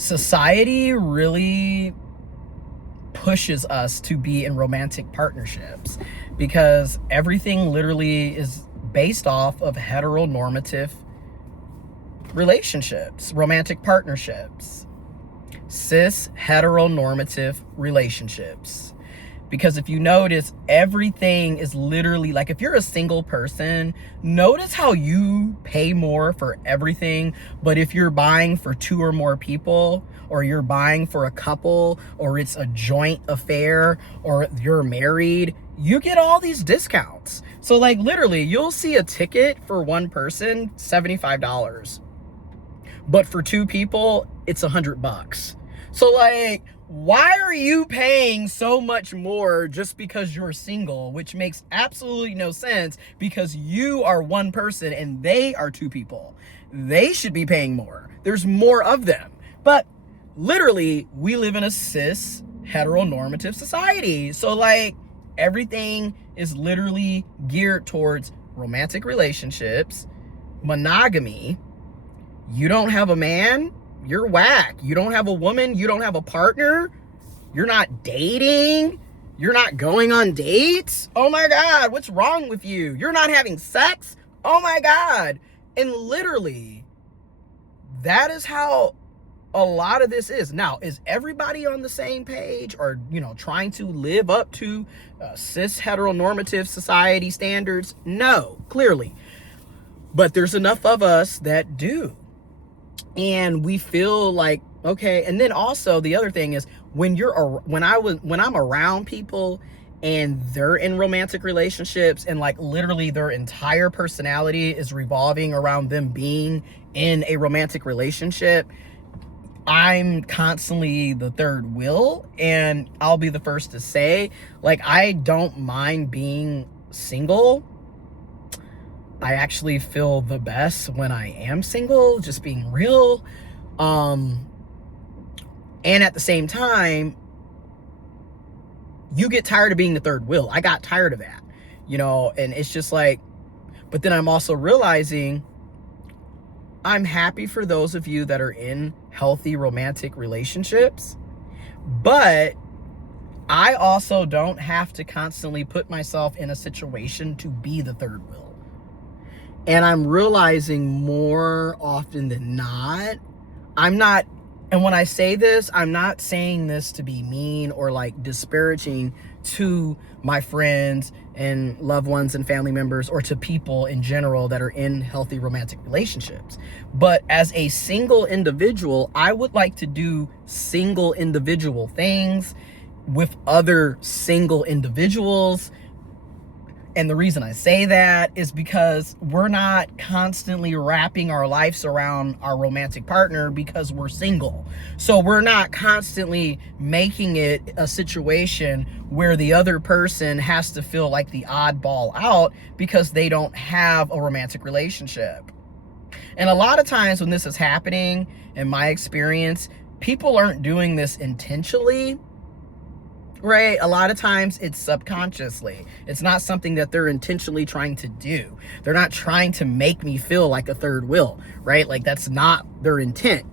society really pushes us to be in romantic partnerships because everything literally is based off of heteronormative relationships, romantic partnerships, cis heteronormative relationships. Because if you notice, everything is literally like, if you're a single person, notice how you pay more for everything. But if you're buying for 2 or more people, or you're buying for a couple, or it's a joint affair, or you're married, you get all these discounts. So like literally, you'll see a ticket for one person, $75. But for 2 people, it's $100. So like, why are you paying so much more just because you're single? Which makes absolutely no sense, because you are one person and they are 2 people. They should be paying more. There's more of them. But literally, we live in a cis heteronormative society. So like, everything is literally geared towards romantic relationships, monogamy. You don't have a man, you're whack. You don't have a woman, you don't have a partner, you're not dating, you're not going on dates. Oh my God, what's wrong with you? You're not having sex. Oh my God. And literally, that is how a lot of this is. Now, is everybody on the same page, or, trying to live up to cis heteronormative society standards? No, clearly. But there's enough of us that do. And we feel like, okay. And then also the other thing is, when I'm around people and they're in romantic relationships, and like literally their entire personality is revolving around them being in a romantic relationship, I'm constantly the third wheel. And I'll be the first to say, like, I don't mind being single. I actually feel the best when I am single, just being real. And at the same time, you get tired of being the third wheel. I got tired of that, and it's just like, but then I'm also realizing I'm happy for those of you that are in healthy romantic relationships, but I also don't have to constantly put myself in a situation to be the third wheel. And I'm realizing more often than not, and when I say this, I'm not saying this to be mean or like disparaging to my friends and loved ones and family members, or to people in general that are in healthy romantic relationships. But as a single individual, I would like to do single individual things with other single individuals. And the reason I say that is because we're not constantly wrapping our lives around our romantic partner because we're single. So we're not constantly making it a situation where the other person has to feel like the oddball out because they don't have a romantic relationship. And a lot of times when this is happening, in my experience, people aren't doing this intentionally. Right? A lot of times it's subconsciously. It's not something that they're intentionally trying to do. They're not trying to make me feel like a third wheel, right? Like, that's not their intent.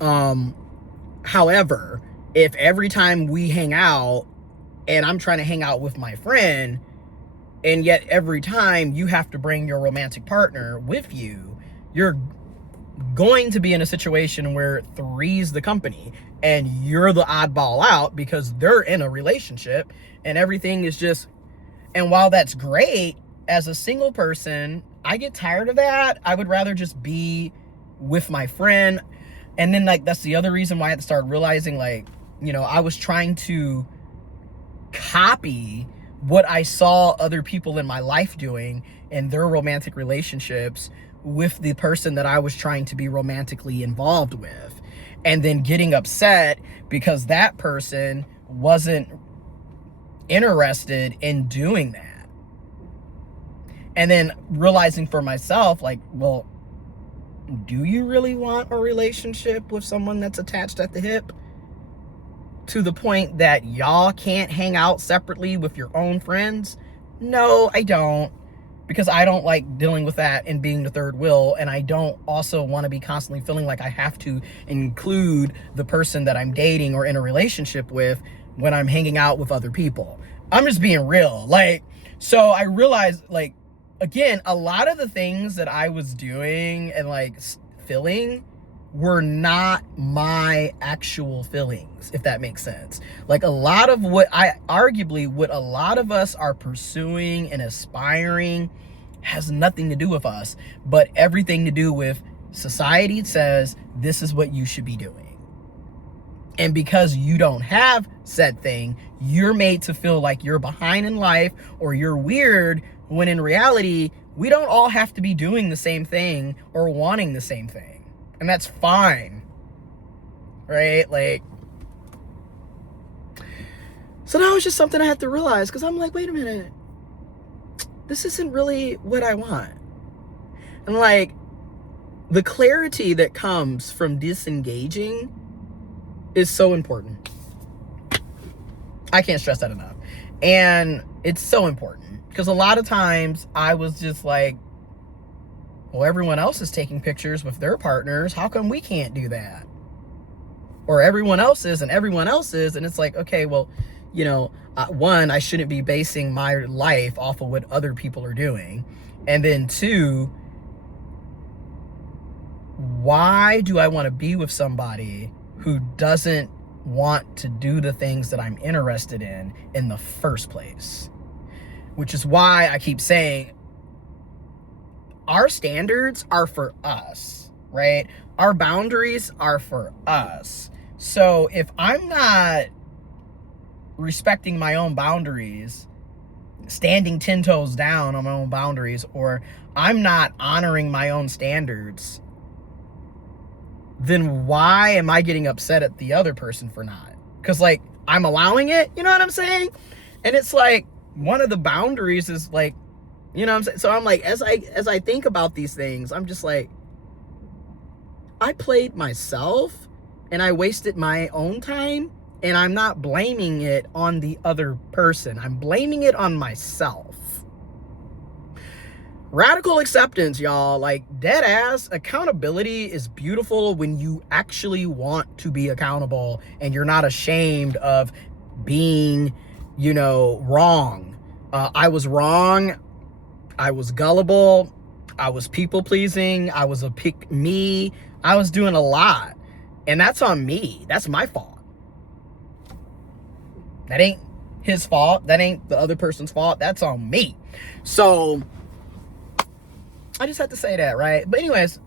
However, if every time we hang out and I'm trying to hang out with my friend, and yet every time you have to bring your romantic partner with you, you're going to be in a situation where 3's the company and you're the oddball out because they're in a relationship and everything is just, and while that's great, as a single person, I get tired of that. I would rather just be with my friend. And then like, that's the other reason why I had to start realizing, like, I was trying to copy what I saw other people in my life doing in their romantic relationships with the person that I was trying to be romantically involved with, and then getting upset because that person wasn't interested in doing that. And then realizing for myself, like, well, do you really want a relationship with someone that's attached at the hip to the point that y'all can't hang out separately with your own friends? No, I don't. because I don't like dealing with that and being the third wheel, and I don't also want to be constantly feeling like I have to include the person that I'm dating or in a relationship with when I'm hanging out with other people. I'm just being real. Like, so I realized, like, again, a lot of the things that I was doing and like feeling were not my actual feelings, if that makes sense. Like, a lot of what a lot of us are pursuing and aspiring has nothing to do with us, but everything to do with society says this is what you should be doing. And because you don't have said thing, you're made to feel like you're behind in life or you're weird, when in reality, we don't all have to be doing the same thing or wanting the same thing. And that's fine, right? Like, so that was just something I had to realize, because I'm like, wait a minute, this isn't really what I want. And like, the clarity that comes from disengaging is so important. I can't stress that enough. And it's so important, because a lot of times I was just like, well, everyone else is taking pictures with their partners. How come we can't do that? Or everyone else is, and everyone else is. And it's like, okay, well, you know, one, I shouldn't be basing my life off of what other people are doing. And then two, why do I want to be with somebody who doesn't want to do the things that I'm interested in the first place? Which is why I keep saying, our standards are for us, right? Our boundaries are for us. So if I'm not respecting my own boundaries, standing 10 toes down on my own boundaries, or I'm not honoring my own standards, then why am I getting upset at the other person for not? Because, like, I'm allowing it, you know what I'm saying? And it's like, one of the boundaries is like, you know what I'm saying? So I'm like, as I think about these things, I'm just like, I played myself and I wasted my own time, and I'm not blaming it on the other person. I'm blaming it on myself. Radical acceptance, y'all. Like, dead ass, accountability is beautiful when you actually want to be accountable and you're not ashamed of being, you know, wrong. I was wrong. I was gullible. I was people pleasing. I was a pick me. I was doing a lot. And that's on me. That's my fault. That ain't his fault. That ain't the other person's fault. That's on me. So I just had to say that, right? But anyways,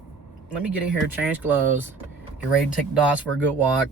let me get in here, change clothes, get ready to take the dogs for a good walk.